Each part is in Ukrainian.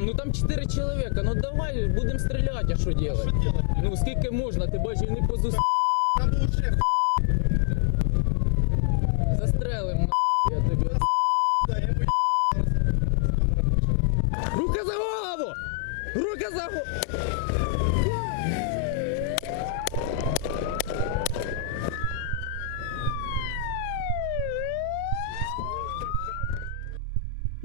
Ну там 4 чоловіка, ну давай будемо стріляти, а що робити? Що делать? Ну скільки можна, ти бачиш, не позу Там був ще застрелим на я тобі. от- да, я б***ь. Рука за голову! Рука за голову!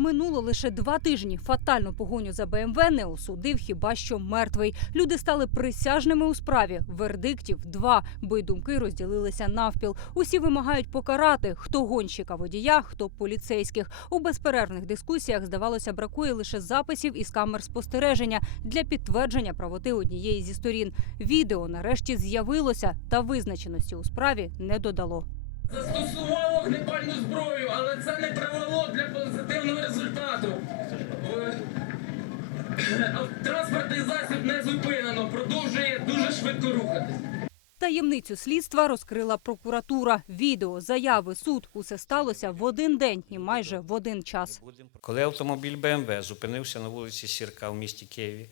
Минуло лише два тижні. Фатальну погоню за БМВ не осудив хіба що мертвий. Люди стали присяжними у справі. Вердиктів два, бо й думки розділилися навпіл. Усі вимагають покарати хто гонщика водія, хто поліцейських. У безперервних дискусіях здавалося бракує лише записів із камер спостереження для підтвердження правоти однієї зі сторін. Відео нарешті з'явилося, та визначеності у справі не додало. Застосував вогнепальну зброю, але це не привело для позитивного результату. Е, Транспортний засіб не зупинено, продовжує дуже швидко рухатись. Таємницю слідства розкрила прокуратура. Відео, заяви, суд – усе сталося в один день і майже в один час. Коли автомобіль БМВ зупинився на вулиці Сірка в місті Києві,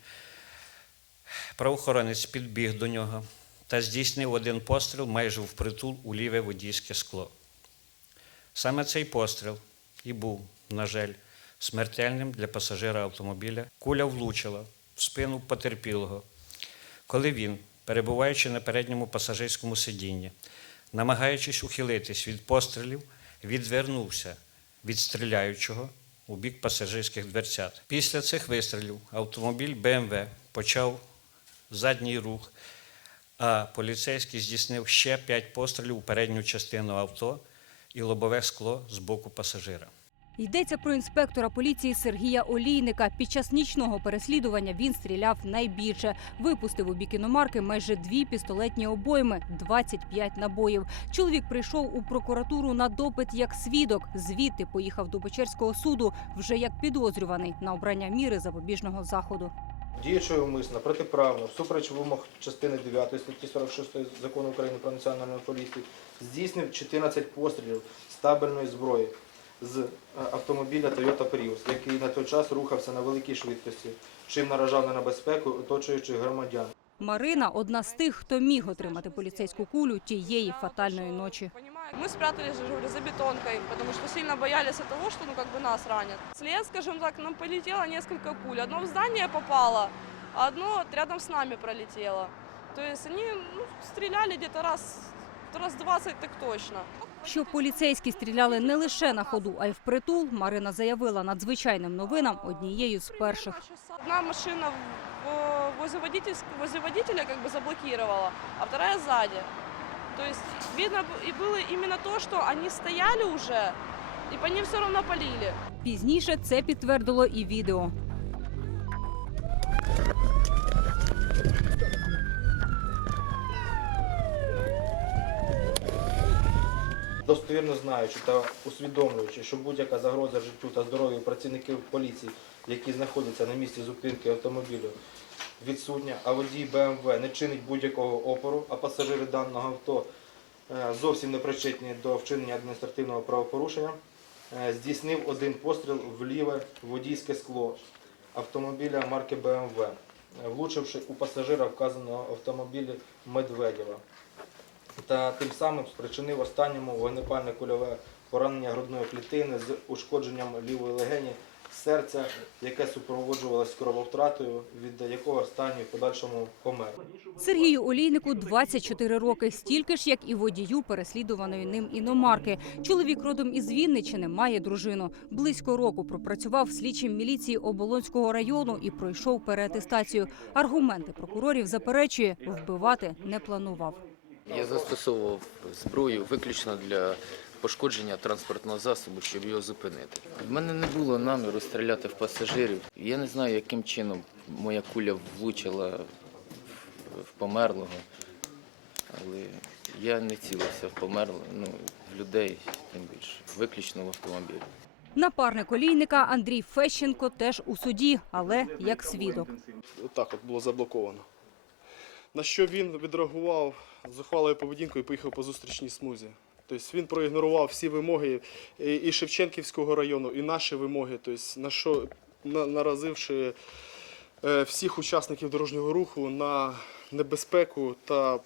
правоохоронець підбіг до нього та здійснив один постріл майже впритул у ліве водійське скло. Саме цей постріл і був, на жаль, смертельним для пасажира автомобіля. Куля влучила в спину потерпілого, коли він, перебуваючи на передньому пасажирському сидінні, намагаючись ухилитись від пострілів, відвернувся від стріляючого у бік пасажирських дверцят. Після цих вистрілів автомобіль БМВ почав задній рух, а поліцейський здійснив ще п'ять пострілів у передню частину авто і лобове скло з боку пасажира. Йдеться про інспектора поліції Сергія Олійника. Під час нічного переслідування він стріляв найбільше. Випустив у бік іномарки майже дві пістолетні обойми, 25 набоїв. Чоловік прийшов у прокуратуру на допит як свідок. Звідти поїхав до Печерського суду вже як підозрюваний на обрання міри запобіжного заходу. Діючи умисно, протиправно, всупереч вимог частини 9 статті 46 закону України про національну поліцію, здійснив 14 пострілів з зброї з е, автомобіля Toyota Prius, який на той час рухався на великій швидкості, чим наражав на небезпеку оточуючих громадян. Марина одна з тих, хто міг отримати поліцейську кулю тієї фатальної ночі. Понимаю. Мы спрятались же, говорю, за бетонкой, потому что сильно боялись от того, что ну как бы нас ранят. След, скажем так, нам полетело несколько пуль. Одно в здание попало, а одно рядом с нами пролетело. То есть они ну, стреляли где-то раз, раз 20 так точно. Що поліцейські стріляли не лише на ходу, а й впритул, Марина заявила надзвичайним новинам однією з перших. Одна машина в- возле, водительск- возле водителя как бы заблокировала, а вторая сзади. То есть видно и было именно то, что они стояли уже, и по ним все равно полили. Пізніше це підтвердило і відео. Достовірно знаючи та усвідомлюючи, що будь-яка загроза життю та здоров'ю працівників поліції, які знаходяться на місці зупинки автомобілю, відсутня, а водій БМВ не чинить будь-якого опору, а пасажири даного авто е, зовсім не причетні до вчинення адміністративного правопорушення, е, здійснив один постріл в ліве водійське скло автомобіля марки БМВ, е, влучивши у пасажира вказаного автомобіля Медведєва та тим самим спричинив останньому вогнепальне кульове поранення грудної клітини з ушкодженням лівої легені серця, яке супроводжувалось крововтратою, від якого останній в подальшому помер. Сергію Олійнику 24 роки, стільки ж, як і водію переслідуваної ним іномарки. Чоловік родом із Вінничини має дружину. Близько року пропрацював слідчим міліції Оболонського району і пройшов переатестацію. Аргументи прокурорів заперечує, вбивати не планував. Я застосовував зброю виключно для пошкодження транспортного засобу, щоб його зупинити. В мене не було наміру стріляти в пасажирів. Я не знаю, яким чином моя куля влучила в- померлого, але я не цілився в померлого, ну, в людей, тим більше, виключно в автомобілі. Напарник Олійника Андрій Фещенко теж у суді, але як свідок. Отак от було заблоковано. На що він відреагував зухвалою поведінкою і поїхав по зустрічній смузі. Тобто він проігнорував всі вимоги і Шевченківського району, і наші вимоги. Тобто на що на- наразивши е, всіх учасників дорожнього руху на небезпеку та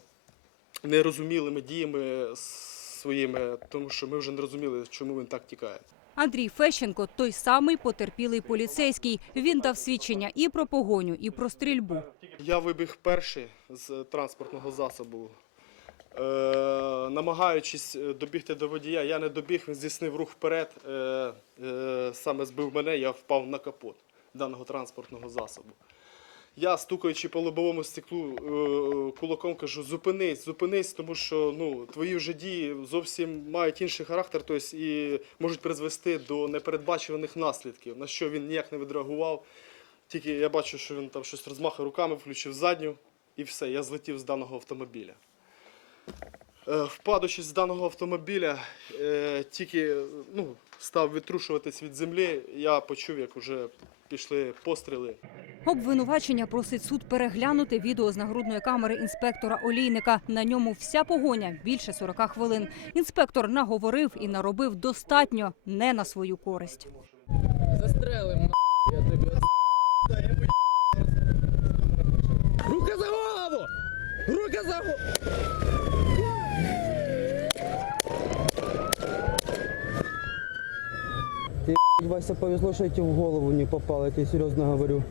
нерозумілими діями своїми, тому що ми вже не розуміли, чому він так тікає. Андрій Фещенко той самий потерпілий поліцейський. Він дав свідчення і про погоню, і про стрільбу. Я вибіг перший з транспортного засобу. Намагаючись е, добігти до водія, я не добіг, він здійснив рух вперед, е, е, саме збив мене, я впав на капот даного транспортного засобу. Я, стукаючи по лобовому стеклу кулаком, кажу: зупинись, зупинись, тому що ну, твої вже дії зовсім мають інший характер тобто, і можуть призвести до непередбачуваних наслідків, на що він ніяк не відреагував. Тільки я бачу, що він там щось розмахує руками, включив задню, і все, я злетів з даного автомобіля. Е, Впадучи з даного автомобіля, е, тільки ну, став відтрушуватись від землі, я почув, як вже пішли постріли. Обвинувачення просить суд переглянути відео з нагрудної камери інспектора Олійника. На ньому вся погоня більше 40 хвилин. Інспектор наговорив і наробив достатньо не на свою користь. Застрелим на я тобі. Руки за голову! Руки за голову! Вася повезло, что я тебе в голову не попал, я тебе серьезно говорю.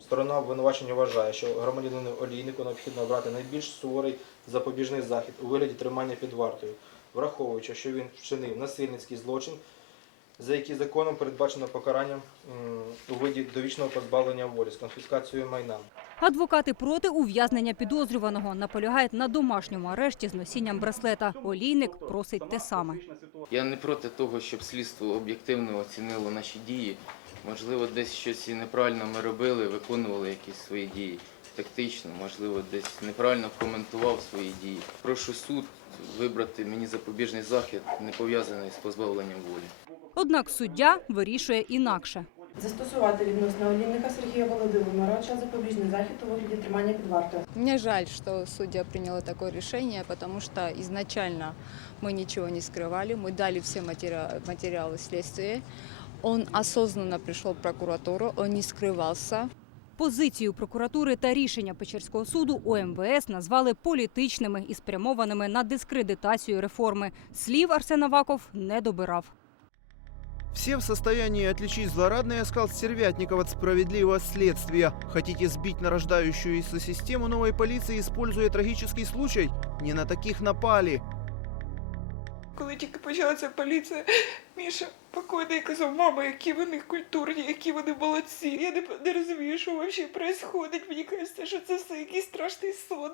Сторона обвинувачення вважає, що громадянину олійнику необхідно обрати найбільш суворий запобіжний захід у вигляді тримання під вартою, враховуючи, що він вчинив насильницький злочин, за який законом передбачено покарання у виді довічного позбавлення волі з конфіскацією майна. Адвокати проти ув'язнення підозрюваного наполягають на домашньому арешті з носінням браслета. Олійник просить те саме. Я не проти того, щоб слідство об'єктивно оцінило наші дії. Можливо, десь щось і неправильно ми робили, виконували якісь свої дії тактично, можливо, десь неправильно коментував свої дії. Прошу суд вибрати мені запобіжний захід, не пов'язаний з позбавленням волі. Однак суддя вирішує інакше. Застосувати відносно олійника Сергія Володимировича запобіжний захід у вигляді тримання під вартою. Мне жаль, что судья приняла такое решение, потому что изначально мы ничего не скрывали, мы дали все матери- материалы следствия. Он осознанно пришел в прокуратуру, он не скрывался. Позицію прокуратури та рішення Печерського суду у МВС назвали політичними і спрямованими на дискредитацію реформи. Слів Арсен Аваков не добирав. Все в состоянии отличить злорадный оскал Стервятников от справедливого следствия. Хотите сбить нарождающуюся систему новой полиции, используя трагический случай? Не на таких напали. Коли тільки почалася поліція, Міша покойний казав, мама, які вони культурні, які вони молодці. Я не, не розумію, що взагалі відбувається. Мені кажеться, що це все якийсь страшний сон.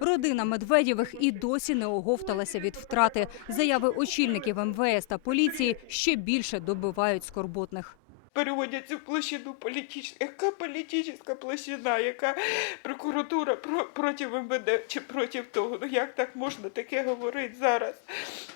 Родина Медведєвих і досі не оговталася від втрати. Заяви очільників МВС та поліції ще більше добивають скорботних. Переводять цю площину політичну. Яка політична площина, яка прокуратура про, проти МВД чи проти того? Ну як так можна таке говорити зараз?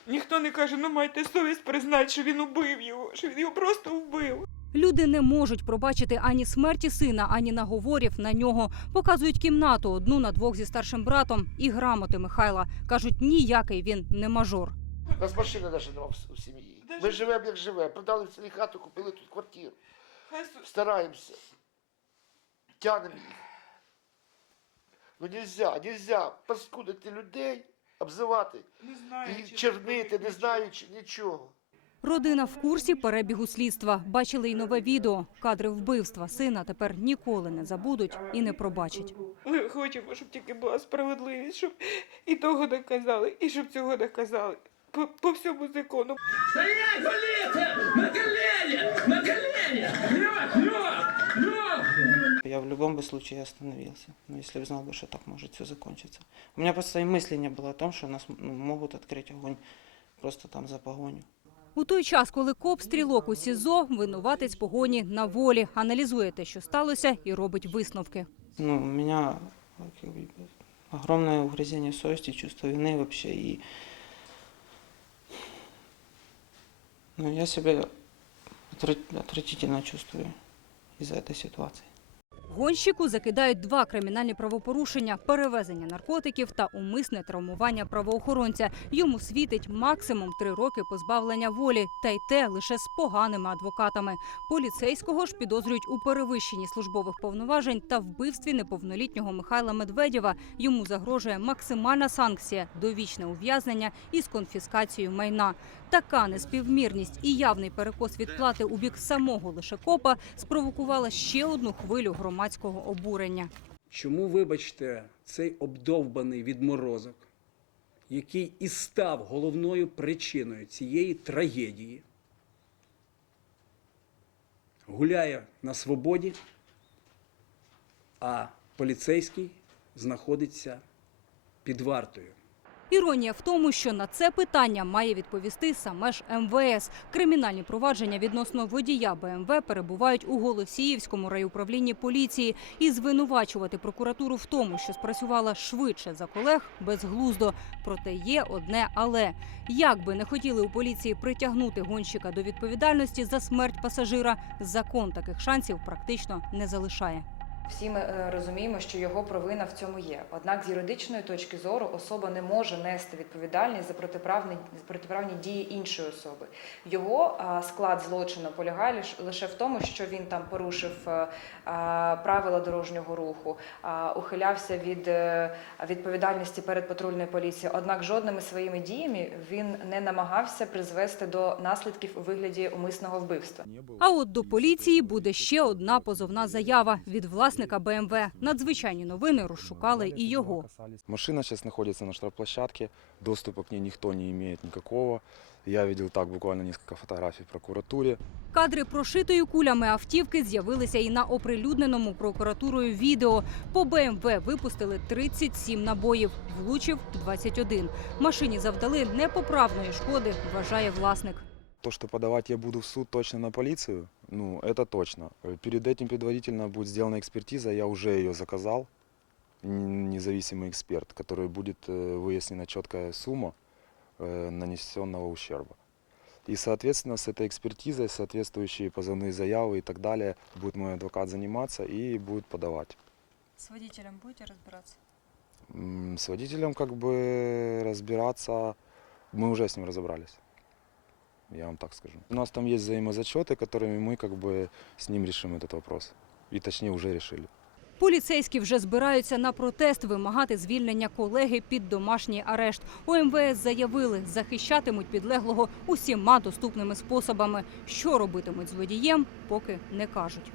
Ніхто не каже, ну майте совість признати, що він убив його, що він його просто вбив. Люди не можуть пробачити ані смерті сина, ані наговорів на нього. Показують кімнату одну на двох зі старшим братом і грамоти Михайла. кажуть, ніякий він не мажор. У нас машини навіть немає в сім'ї. Ми живемо як живемо. Продали в селі хату, купили тут квартиру. Стараємося. Тянемо їх. Ну нельзя, нельзя паскудити людей, обзивати Не знаю, і чернити, не знаючи нічого. Родина в курсі перебігу слідства. Бачили й нове відео. Кадри вбивства сина тепер ніколи не забудуть і не пробачать. Ми хочемо, щоб тільки була справедливість, щоб і того наказали, і щоб цього наказали. По, по всьому закону. Стоять, полиция! На колени! На колени! Лёг, лёг, лёг! Я в любом бы случае остановился, ну, если бы знал бы, что так может все закончиться. У меня просто и мысли не было о том, что нас ну, могут открыть огонь просто там за погоню. У той час, коли коп стрілок у СІЗО, винуватець погоні на волі, аналізує те, що сталося, і робить висновки. Ну, у меня как бы, огромное угрызение совести, чувство вины вообще. И ну, я себя отвра- отвратительно чувствую из-за этой ситуации. Гонщику закидають два кримінальні правопорушення: перевезення наркотиків та умисне травмування правоохоронця. Йому світить максимум три роки позбавлення волі, та й те лише з поганими адвокатами. Поліцейського ж підозрюють у перевищенні службових повноважень та вбивстві неповнолітнього Михайла Медведєва. Йому загрожує максимальна санкція довічне ув'язнення із конфіскацією майна. Така неспівмірність і явний перекос відплати у бік самого лише копа спровокувала ще одну хвилю громадського обурення. Чому, вибачте, цей обдовбаний відморозок, який і став головною причиною цієї трагедії, гуляє на свободі, а поліцейський знаходиться під вартою? Іронія в тому, що на це питання має відповісти саме ж МВС. Кримінальні провадження відносно водія БМВ перебувають у Голосіївському райуправлінні поліції. І звинувачувати прокуратуру в тому, що спрацювала швидше за колег, безглуздо. Проте є одне але як би не хотіли у поліції притягнути гонщика до відповідальності за смерть пасажира, закон таких шансів практично не залишає. Всі ми е, розуміємо, що його провина в цьому є. Однак з юридичної точки зору особа не може нести відповідальність за протиправні, протиправні дії іншої особи. Його склад злочину полягає лише в тому, що він там порушив е, правила дорожнього руху, а, ухилявся від е, відповідальності перед патрульною поліцією. Однак жодними своїми діями він не намагався призвести до наслідків у вигляді умисного вбивства. А от до поліції буде ще одна позовна заява від власника БМВ. Надзвичайні новини розшукали і його. Машина сейчас находится на штрафплощадке, доступа к ней никто не имеет никакого. Я видел так буквально несколько фотографий в прокуратуре. Кадри прошитої кулями автівки з'явилися і на оприлюдненому прокуратурою відео. По БМВ випустили 37 набоїв, влучив 21. Машині завдали непоправної шкоди, вважає власник. То, что подавать я буду в суд точно на полицию, ну, это точно. Э, Перед этим предварительно будет сделана экспертиза, я уже ее заказал, независимый эксперт, который будет э, выяснена четкая сумма э, нанесенного ущерба. И, соответственно, с этой экспертизой, соответствующие позывные заявы и так далее, будет мой адвокат заниматься и будет подавать. З водителем будете розбиратися? М, С водителем как бы разбираться, мы уже с ним разобрались. Я вам так скажу. У нас там есть взаимозачеты, которыми мы как бы с ним решим этот вопрос. И точнее уже решили. Поліцейські вже збираються на протест вимагати звільнення колеги під домашній арешт. У МВС заявили, захищатимуть підлеглого усіма доступними способами. Що робитимуть з водієм, поки не кажуть.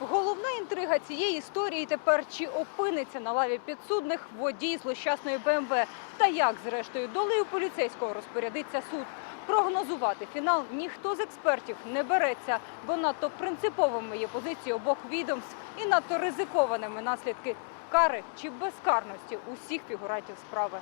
Головна інтрига цієї історії тепер чи опиниться на лаві підсудних водій злощасної БМВ та як, зрештою, долею поліцейського розпорядиться суд. Прогнозувати фінал ніхто з експертів не береться, бо надто принциповими є позиції обох відомств і надто ризикованими наслідки кари чи безкарності усіх фігурантів справи.